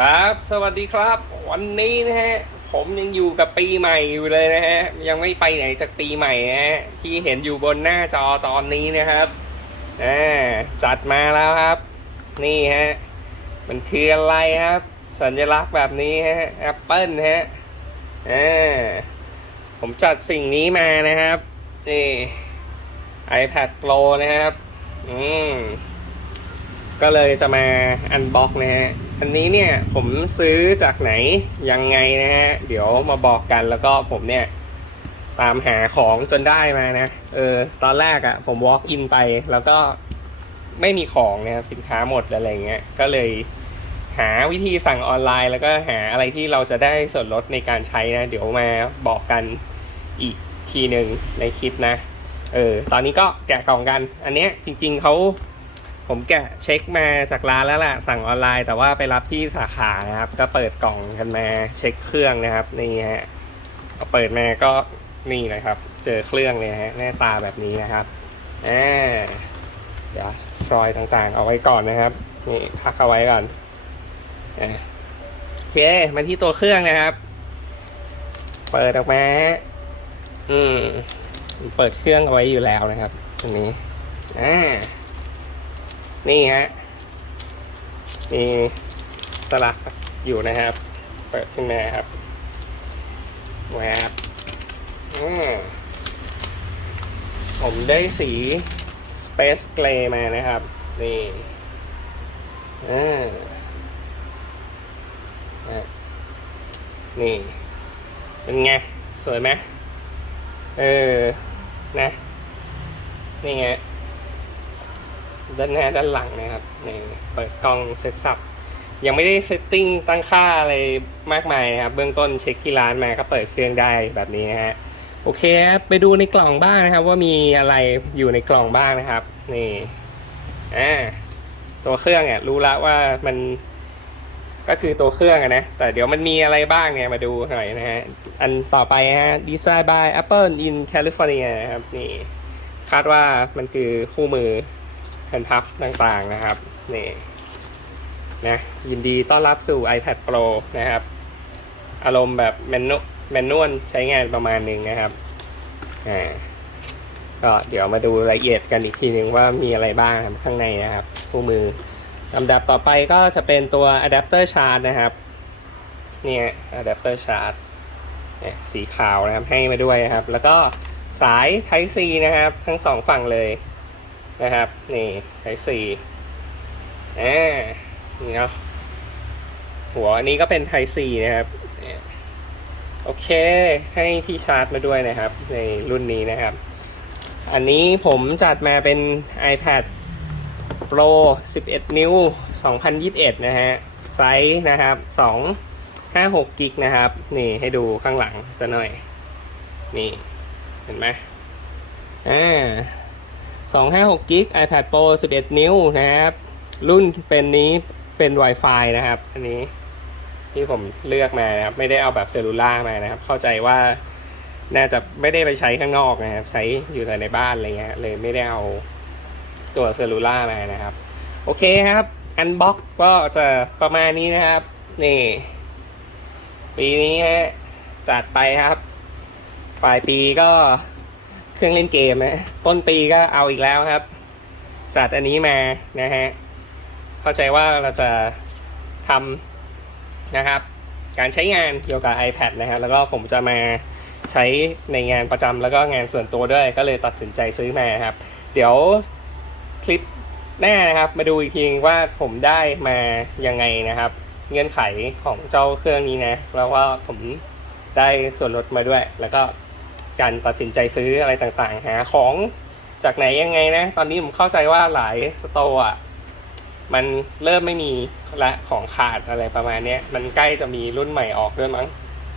ครับสวัสดีครับ วันนี้นะฮะผมยังอยู่กับปีใหม่อยู่เลยนะฮะยังไม่ไปไหนจากปีใหม่ฮะที่เห็นอยู่บนหน้าจอตอนนี้นะครับอ่าจัดมาแล้วครับ นี่ฮะมันคืออะไรครับ สัญลักษณ์แบบนี้ฮะแอปเปิลฮะอ่าผมจัดสิ่งนี้มานะครับนี่ iPad Pro นะครับ อืม ก็เลยจะมาอันบ็อกนะฮะ อันนี้เนี่ยผมซื้อจากไหนยังไงนะฮะ เดี๋ยวมาบอกกันแล้วก็ผมเนี่ยตามหาของจนได้มานะ เออ ตอนแรกอะ่ะ ผม walk in ไปแล้วก็ไม่มีของนะครับสินค้าหมดอะไรเงี้ย ก็เลยหาวิธีสั่งออนไลน์ แล้วก็หาอะไรที่เราจะได้ส่วนลดในการใช้นะ เดี๋ยวมาบอกกันอีกทีหนึ่งในคลิปนะ เออ ตอนนี้ก็แกะกล่องกัน อันเนี้ยจริง ๆเขา ผมแกะเช็คมาจากร้านแล้วล่ะ สั่งออนไลน์แต่ว่าไปรับที่สาขานะครับ ก็เปิดกล่องกันมาเช็คเครื่องนะครับนี่ฮะพอเปิดมาก็นี่เลยครับ เจอเครื่องเลยฮะหน้าตาแบบนี้นะครับอ่าเดี๋ยวรอยต่างๆ เอาไว้ก่อนนะครับ นี่พักเอาไว้ก่อนโอเคมาที่ตัวเครื่องนะครับ เปิดออกมาฮะอืมเปิดเครื่องเอาไว้อยู่แล้วนะครับอันนี้อ่า นี่ฮะ มีสลักอยู่นะครับ เปิดขึ้นมาครับแวบอืมผมได้สี Space Gray มานะครับ นี่อ่านี่ เป็นไง สวยไหมเออ นะ นี่ไง ด้านหน้าด้านหลังนะครับนี่เปิดกล้องเซตสับยังไม่ได้เซตติ้งตั้งค่าอะไรมากมายนะครับ เบื้องต้นเช็คที่ร้านมาก็เปิดเครื่องได้แบบนี้นะฮะโอเคครับไปดูในกล่องบ้างนะครับ ว่ามีอะไรอยู่ในกล่องบ้างนะครับ นี่อ่าตัวเครื่องเนี่ยรู้ละว่ามันก็คือตัวเครื่องอะนะ แต่เดี๋ยวมันมีอะไรบ้างเนี่ยมาดูหน่อยนะฮะ อันต่อไปฮะ Design by Apple in California นะครับ นี่ คาดว่ามันคือคู่มือ ผ่นพับต่างๆนะครับนี่นะยินดีต้อนรับสู่ iPad Pro นะครับ อารมณ์แบบแมนนแมนนวลใช้งานประมาณหนึ่งนะครับอ่าก็เดี๋ยวมาดูรายละเอียดกันอีกทีหนึ่งว่ามีอะไรบ้างข้างในนะครับคู่มือลำดับต่อไปก็จะเป็นตัว adapter chart นะครับเนี่ย adapter chart เนี่ยสีขาวนะครับให้มาด้วยนะครับ แล้วก็สาย Type C นะครับ ทั้งสองฝั่งเลย นะครับ นี่ไทสีอ่านี่เนาะหัวอันนี้ก็เป็นไทสีนะครับ โอเค ให้ที่ชาร์จมาด้วยนะครับ ในรุ่นนี้นะครับ อันนี้ผมจัดมาเป็น iPad Pro 11 นิ้ว 2021 นะฮะ ไซส์นะครับ 2 5 6กิกนะครับ นี่ให้ดูข้างหลังซะหน่อย นี่ เห็นไหมอ่า 256กิก iPad Pro 11 นิ้วนะครับ รุ่นเป็นนี้เป็น Wi-Fi นะครับ อันนี้ที่ผมเลือกมานะครับ ไม่ได้เอาแบบเซลลูล่ามานะครับ เข้าใจว่าน่าจะไม่ได้ไปใช้ข้างนอกนะครับ ใช้อยู่แต่ในบ้านอะไรเงี้ยเลยไม่ได้เอาตัวเซลลูล่ามานะครับ โอเคครับอันบ็อกก็จะประมาณนี้นะครับ นี่ ปีนี้ฮะจัดไปครับ ปลายปีก็ เครื่องเล่นเกมนะต้นปีก็เอาอีกแล้วครับ จัดอันนี้มานะฮะเข้าใจว่าเราจะทำนะครับ การใช้งานเกี่ยวกับ iPad นะครับแล้วก็ผมจะมาใช้ในงานประจำแล้วก็งานส่วนตัวด้วยก็เลยตัดสินใจซื้อมาครับ เดี๋ยวคลิปหน้านะครับ มาดูอีกทีว่าผมได้มายังไงนะครับ เงื่อนไขของเจ้าเครื่องนี้นะ แล้วว่าผมได้ส่วนลดมาด้วยแล้วก็ การตัดสินใจซื้ออะไรต่างๆ หาของจากไหนยังไงนะ ตอนนี้ผมเข้าใจว่าหลายสโตร์อะมันเริ่มไม่มีละของขาดอะไรประมาณนี้มันใกล้จะมีรุ่นใหม่ออกด้วยมั้ง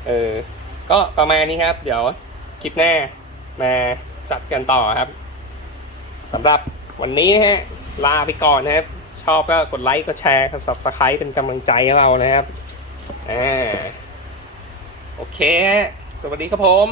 เออ ก็ประมาณนี้ครับ เดี๋ยวคลิปหน้ามาจัดกันต่อครับสำหรับวันนี้นะฮะ ลาไปก่อนนะครับ ชอบก็กดไลค์กดแชร์กด subscribe เป็นกำลังใจให้เรานะครับอ่าโอเค สวัสดีครับผม